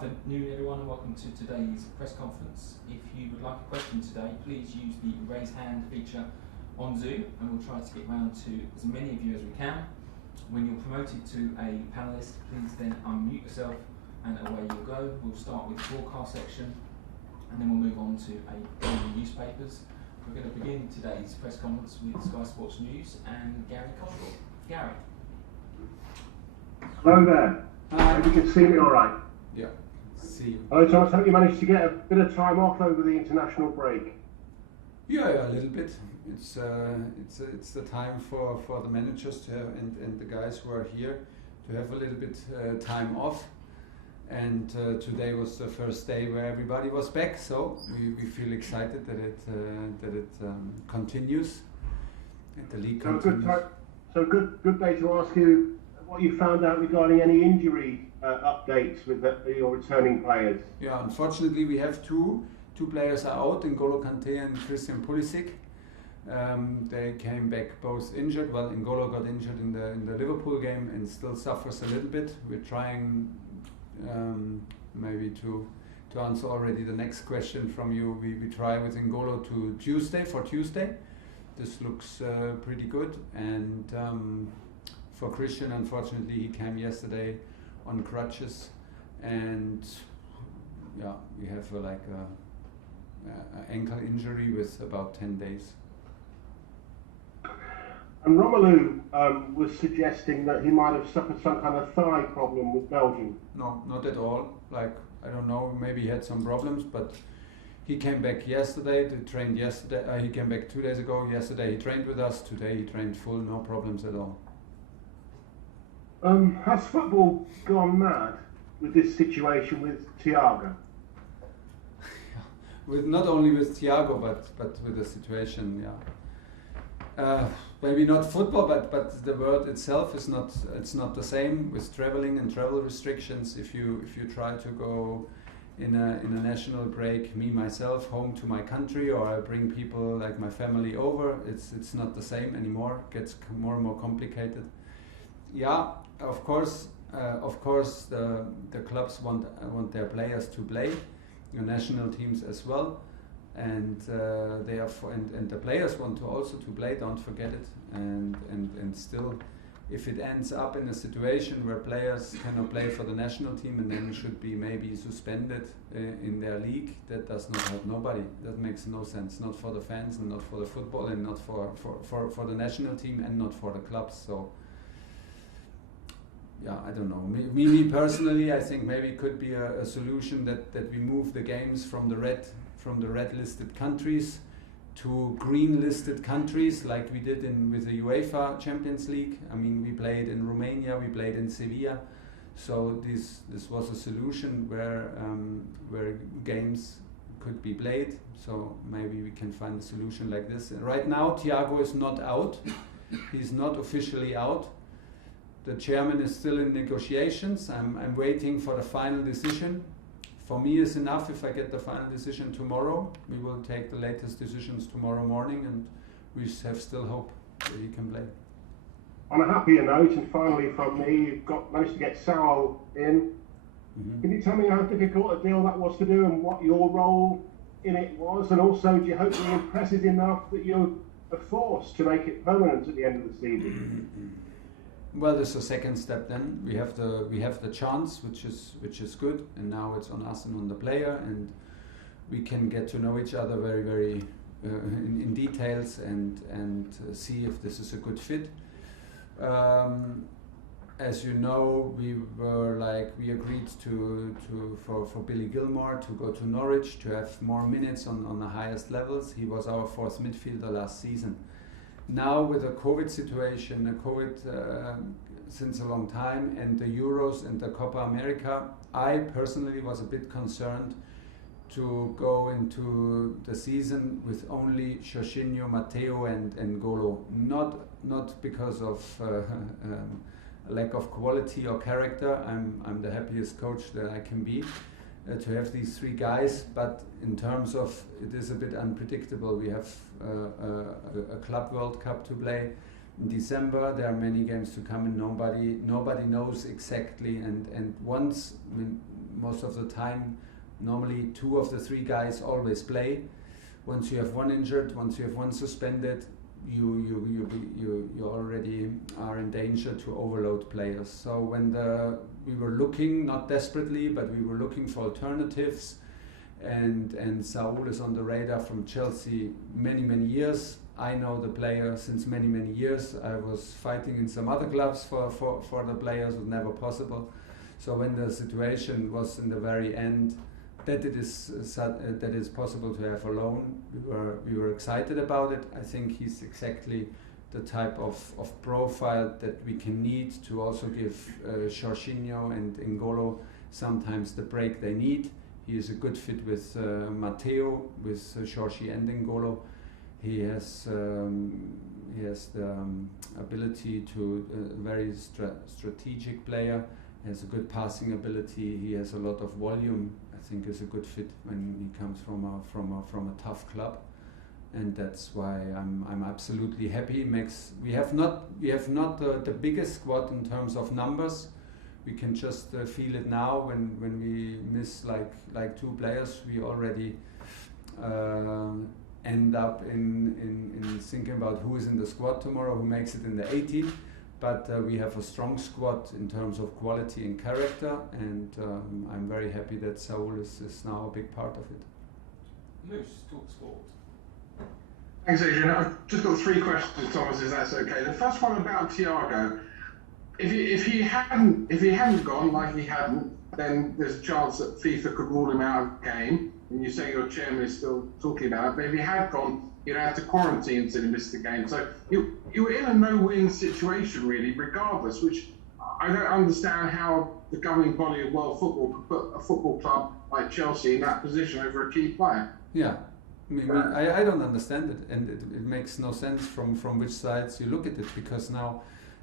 afternoon everyone and welcome to today's press conference. If you would like a question today, please use the raise hand feature on Zoom and we'll try to get round to as many of you as we can. When you're promoted to a panellist, please then unmute yourself and away you'll go. We'll start with the broadcast section and then we'll move on to daily newspapers. We're going to begin today's press conference with Sky Sports News and Gary Cottrell. Gary. Hello there. Hope you can see me all right. Yeah, see you. Hello Thomas, hope you managed to get a bit of time off over the international break. Yeah, a little bit. It's the time for the managers to have, and the guys who are here to have a little bit time off. And today was the first day where everybody was back, so we feel excited that it continues and the league continues. Good day to ask you what you found out regarding any injury updates with your returning players. Yeah, unfortunately we have two players are out, N'Golo Kante and Kante Pulisic. They came back both injured. Well, N'Golo got injured in the Liverpool game and still suffers a little bit. We're trying maybe to answer already the next question from you. We try with N'Golo for Tuesday. This looks pretty good. And for Christian, unfortunately, he came yesterday on crutches, and yeah, we have an ankle injury with about 10 days. And Romelu was suggesting that he might have suffered some kind of thigh problem with Belgium. No, not at all. I don't know, maybe he had some problems, but he came back yesterday, trained yesterday. He came back 2 days ago. Yesterday he trained with us, today he trained full, no problems at all. Has football gone mad with this situation with Thiago? With not only with Thiago, but with the situation, yeah. Maybe not football, but the world itself is not. It's not the same with traveling and travel restrictions. If you try to go in a national break, me myself home to my country, or I bring people like my family over, it's not the same anymore. It gets more and more complicated. Yeah, of course, the clubs want their players to play, the national teams as well, and and the players want to also to play. Don't forget it. And still, if it ends up in a situation where players cannot play for the national team and then should be maybe suspended in their league, that does not help nobody. That makes no sense. Not for the fans and not for the football and not for the national team and not for the clubs. So. Yeah, I don't know. Me personally, I think maybe it could be a solution that we move the games from the red listed countries to green listed countries, like we did with the UEFA Champions League. I mean, we played in Romania, we played in Sevilla, so this was a solution where games could be played. So maybe we can find a solution like this. Right now, Thiago is not out. He's not officially out. The chairman is still in negotiations. I'm waiting for the final decision. For me, it's enough if I get the final decision tomorrow. We will take the latest decisions tomorrow morning, and we have still hope that he can play. On a happier note, and finally from me, you've managed to get Saul in. Mm-hmm. Can you tell me how difficult a deal that was to do and what your role in it was? And also, do you hope you're impressive enough that you're a force to make it permanent at the end of the season? Well, this is a second step. Then we have the chance, which is good, and now it's on us and on the player, and we can get to know each other very, very in details and see if this is a good fit. As you know, we agreed for Billy Gilmore to go to Norwich to have more minutes on the highest levels. He was our fourth midfielder last season. Now with the COVID situation, since a long time, and the Euros and the Copa America, I personally was a bit concerned to go into the season with only Jorginho, Matteo and N'Golo. Not because of lack of quality or character. I'm the happiest coach that I can be. To have these three guys, but in terms of it is a bit unpredictable. We have a Club World Cup to play in December. There are many games to come, and nobody knows exactly. And once most of the time, normally 2 of the 3 guys always play. Once you have one injured, once you have one suspended, you already are in danger to overload players. So when we were looking, not desperately, but we were looking for alternatives, and Saul is on the radar from Chelsea many years. I know the player since many years. I was fighting in some other clubs for the players. It was never possible. So when the situation was in the very end that it is possible to have a loan, we were excited about it. I think he's exactly the type of profile that we can need to also give Jorginho and N'Golo sometimes the break they need. He is a good fit with Matteo, with Jorginho and N'Golo. He has the ability to very strategic player. He has a good passing ability. He has a lot of volume. I think is a good fit when he comes from a tough club, and that's why I'm absolutely happy. We have not the biggest squad in terms of numbers. We can just feel it now when we miss like 2 players. We already end up in thinking about who is in the squad tomorrow, who makes it in the 18th. But we have a strong squad in terms of quality and character, and I'm very happy that Saul is now a big part of it. Moose, talk sport. Thanks, Adrian. I've just got 3 questions, Thomas, if that's okay. The first one about Thiago. If he hadn't gone like he hadn't, then there's a chance that FIFA could rule him out of the game. And you say your chairman is still talking about it, but if he had gone, you'd have to quarantine until he missed the game. So you were in a no-win situation, really, regardless, which I don't understand how the governing body of world football could put a football club like Chelsea in that position over a key player. Yeah, I don't understand it, and it makes no sense from which sides you look at it, because now,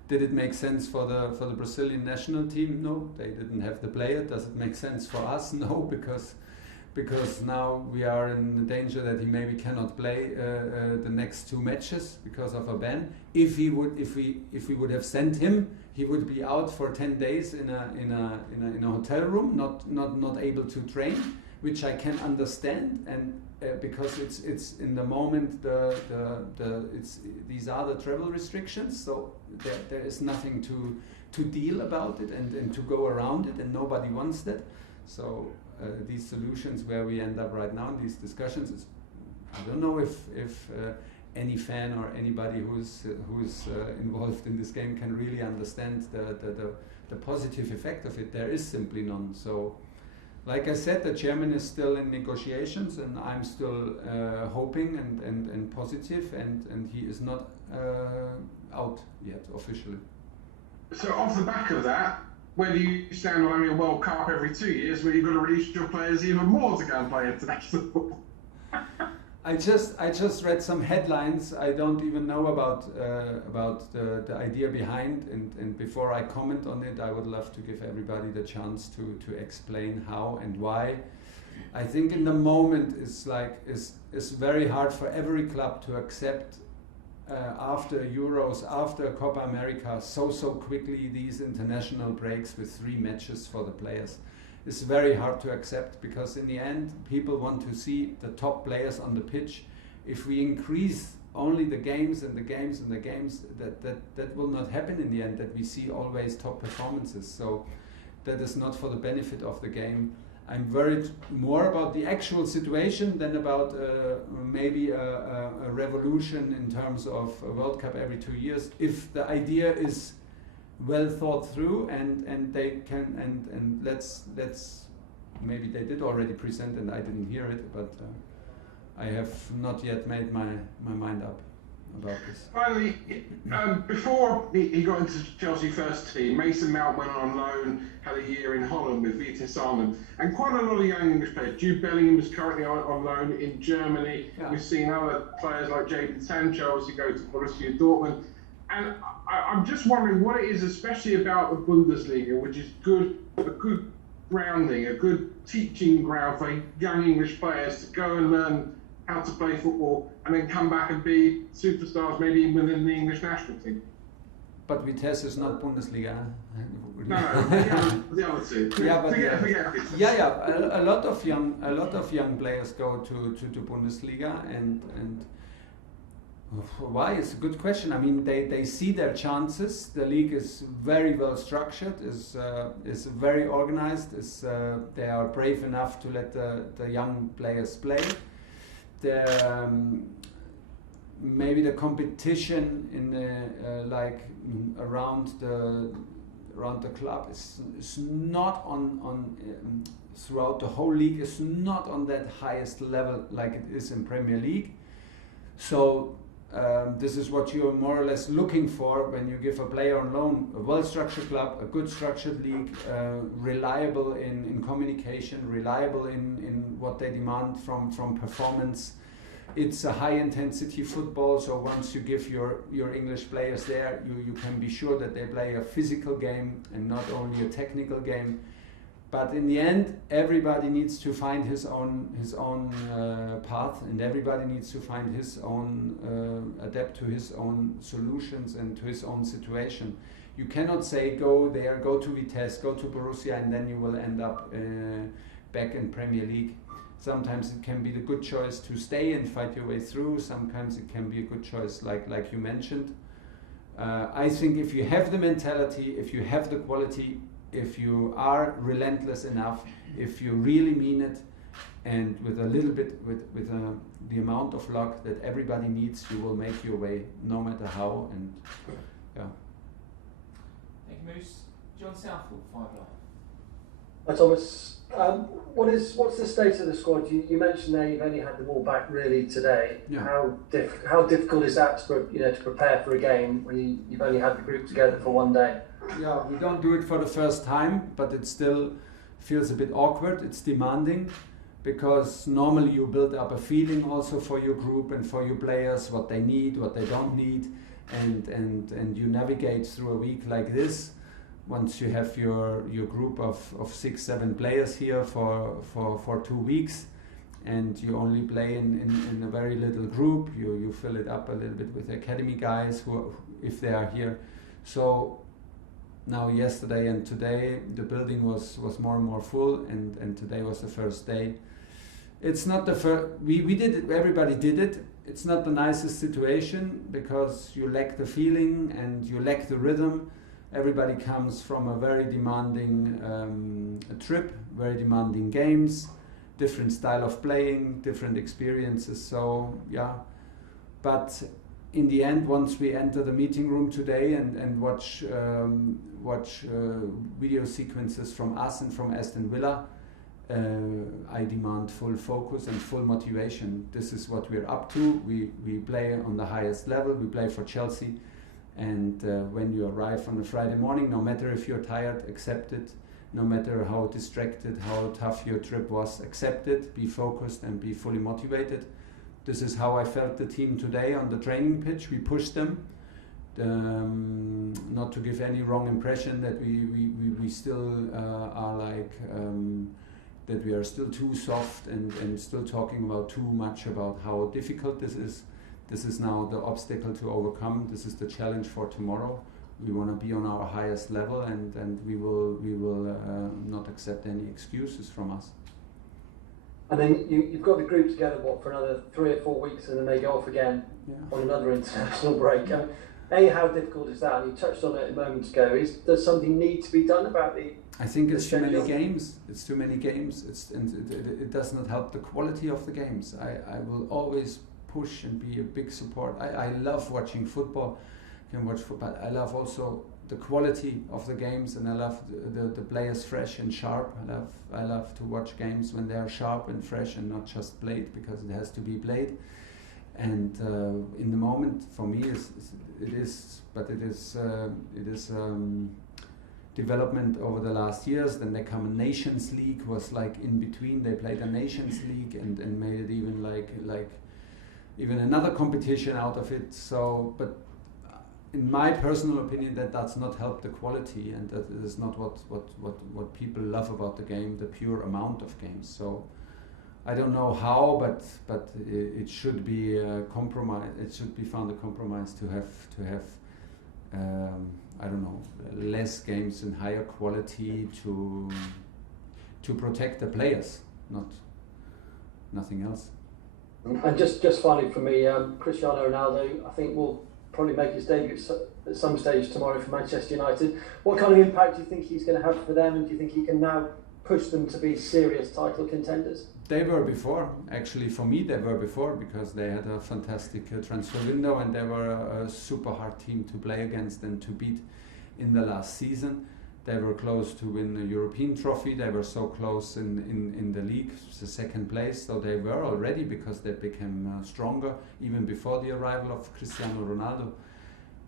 did it make sense for the Brazilian national team? No, they didn't have the player. Does it make sense for us? No, because now we are in danger that he maybe cannot play the next 2 matches because of a ban. If we would have sent him, he would be out for 10 days in a hotel room, not able to train, which I can understand, and because it's in the moment these are the travel restrictions, so there is nothing to deal about it and to go around it, and nobody wants that. So these solutions where we end up right now in these discussions, I don't know if any fan or anybody who's involved in this game can really understand the positive effect of it. There is simply none. So, like I said, the chairman is still in negotiations, and I'm still hoping and positive, and he is not out yet officially. So off the back of that, where do you stand on having a World Cup every 2 years, where you've got to release your players even more to go and play international football? I just read some headlines. I don't even know about the idea behind, and before I comment on it, I would love to give everybody the chance to explain how and why. I think in the moment it's very hard for every club to accept after Euros, after Copa America, so quickly these international breaks with 3 matches for the players. It's very hard to accept, because in the end people want to see the top players on the pitch. If we increase only the games and the games and the games, that will not happen in the end, that we see always top performances. So that is not for the benefit of the game. I'm worried more about the actual situation than about maybe a revolution in terms of a World Cup every 2 years. If the idea is well thought through, and they can, and let's maybe they did already present and I didn't hear it, but I have not yet made my mind up about this. Finally, before he got into Chelsea first team, Mason Mount went on loan, had a year in Holland with Vitesse Arnhem, and quite a lot of young English players. Jude Bellingham is currently on loan in Germany. Yeah. We've seen other players like Jadon Sancho obviously go to Borussia Dortmund. And I'm just wondering what it is, especially about the Bundesliga, which is a good grounding, a good teaching ground for young English players to go and learn how to play football and then come back and be superstars maybe within the English national team. but Vitesse is not Bundesliga. No, the other two. Yeah, but forget a lot of young players go to Bundesliga, and why? It's a good question. I mean, they see their chances. The league is very well structured, is very organized. They are brave enough to let the young players play. Maybe the competition in around the club is not on throughout the whole league is not on that highest level like it is in Premier League. So this is what you are more or less looking for when you give a player on loan. A well-structured club, a good structured league, reliable in communication, reliable in what they demand from performance. It's a high-intensity football, so once you give your English players there, you can be sure that they play a physical game and not only a technical game. But in the end, everybody needs to find his own path, and everybody needs to find his own, adapt to his own solutions and to his own situation. You cannot say go there, go to Vitesse, go to Borussia, and then you will end up back in Premier League. Sometimes it can be the good choice to stay and fight your way through. Sometimes it can be a good choice, like you mentioned. I think if you have the mentality, if you have the quality, if you are relentless enough, if you really mean it, and with a little bit, with the amount of luck that everybody needs, you will make your way, no matter how. And yeah. Thank you, Moose. John Southall, 5 Live. Hi, Thomas. What's the state of the squad? You mentioned there you've only had them all back really today. Yeah. How difficult is that to prepare for a game when you've only had the group together for one day? Yeah, we don't do it for the first time, but it still feels a bit awkward. It's demanding because normally you build up a feeling also for your group and for your players, what they need, what they don't need, and you navigate through a week like this. Once you have your group of 6-7 players here for 2 weeks, and you only play in a very little group, you fill it up a little bit with academy guys who if they are here. So now yesterday and today the building was more and more full, and today was the first day. It's not the first, we did it, everybody did it. It's not the nicest situation because you lack the feeling and you lack the rhythm. Everybody comes from a very demanding trip, very demanding games, different style of playing, different experiences. So yeah, but in the end, once we enter the meeting room today and watch video sequences from us and from Aston Villa, I demand full focus and full motivation. This is what we're up to. We play on the highest level. We play for Chelsea. And when you arrive on a Friday morning, no matter if you're tired, accept it. No matter how distracted, how tough your trip was, accept it, be focused and be fully motivated. This is how I felt the team today on the training pitch. We pushed them, not to give any wrong impression that we still are like, that we are still too soft and still talking about too much about how difficult this is. This is now the obstacle to overcome. This is the challenge for tomorrow. We want to be on our highest level, and we will not accept any excuses from us. And then you've got the group together for another 3 or 4 weeks, and then they go off again on another international break. How difficult is that? And you touched on it a moment ago. Does something need to be done about the? I think it's too many games. It's too many games. It does not help the quality of the games. I will always push and be a big support. I love watching football, can watch football. I love also the quality of the games, and I love the players fresh and sharp. I love to watch games when they are sharp and fresh and not just played because it has to be played. And in the moment, for me, it is development over the last years. Then they come a Nations League, was like in between. They played a Nations League and made it even like even another competition out of it. So, but in my personal opinion, that does not help the quality, and that is not what people love about the game, the pure amount of games. So I don't know how, but it should be a compromise. It should be found a compromise to have I don't know, less games and higher quality to protect the players, nothing else. And just finally for me, Cristiano Ronaldo, I think will probably make his debut at some stage tomorrow for Manchester United. What kind of impact do you think he's going to have for them, and do you think he can now push them to be serious title contenders? They were before. Actually, for me, they were before, because they had a fantastic transfer window and they were a super hard team to play against and to beat in the last season. They were close to win the European trophy. They were so close in the league, the second place. So they were already, because they became stronger even before the arrival of Cristiano Ronaldo.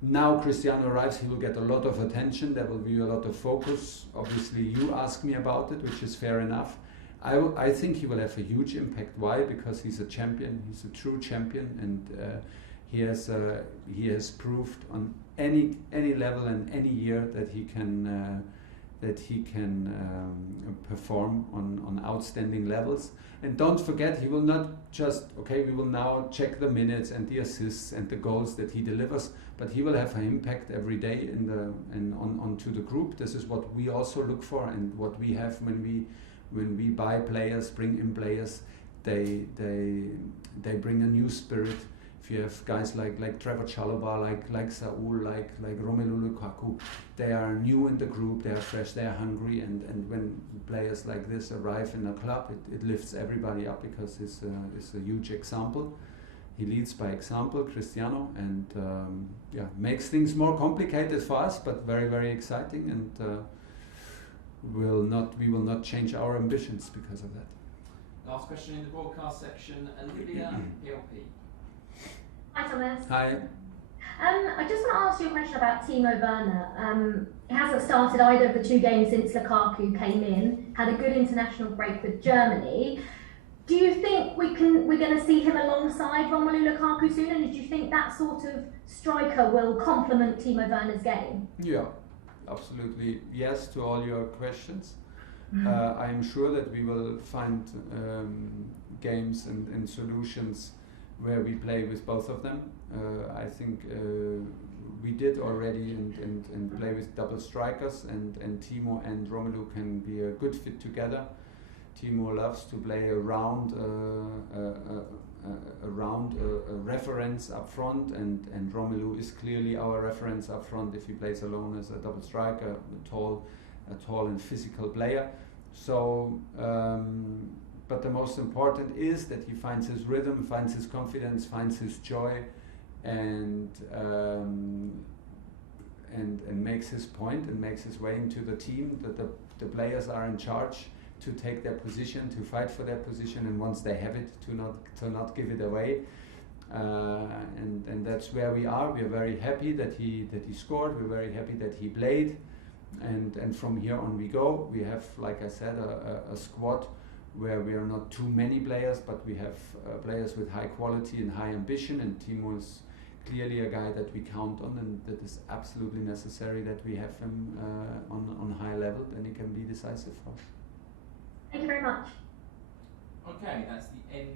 Now Cristiano arrives, he will get a lot of attention. There will be a lot of focus. Obviously, you ask me about it, which is fair enough. I think he will have a huge impact. Why? Because he's a champion. He's a true champion, and he has proved on any level and any year that he can perform on outstanding levels. And don't forget, he will not just we will now check the minutes and the assists and the goals that he delivers, but he will have an impact every day onto the group. This is what we also look for, and what we have when we buy players, bring in players, they bring a new spirit. If you have guys like Trevor Chalobah, like Saul, like Romelu Lukaku, they are new in the group, they are fresh, they are hungry, and when players like this arrive in a club, it lifts everybody up, because he's a huge example. He leads by example, Cristiano, and makes things more complicated for us, but very, very exciting, and we will not change our ambitions because of that. Last question in the broadcast section, Olivia PLP. Hi Thomas. Hi. I just want to ask you a question about Timo Werner. He hasn't started either of the 2 games since Lukaku came in, had a good international break with Germany. Do you think we're going to see him alongside Romelu Lukaku soon, and do you think that sort of striker will complement Timo Werner's game? Yeah, absolutely yes to all your questions. I'm sure that we will find games and solutions where we play with both of them. I think we did already and play with double strikers, and Timo and Romelu can be a good fit together. Timo loves to play around a reference up front, and Romelu is clearly our reference up front if he plays alone as a double striker, a tall and physical player. So but the most important is that he finds his rhythm, finds his confidence, finds his joy, and makes his point and makes his way into the team, that the players are in charge to take their position, to fight for their position, and once they have it, to not give it away. And that's where we are. We are very happy that he scored. We're very happy that he played, and from here on we go. We have, like I said, a squad where we are not too many players, but we have players with high quality and high ambition, and Timo is clearly a guy that we count on, and that is absolutely necessary that we have him on high level, then he can be decisive for us. Thank you very much. Okay, that's the end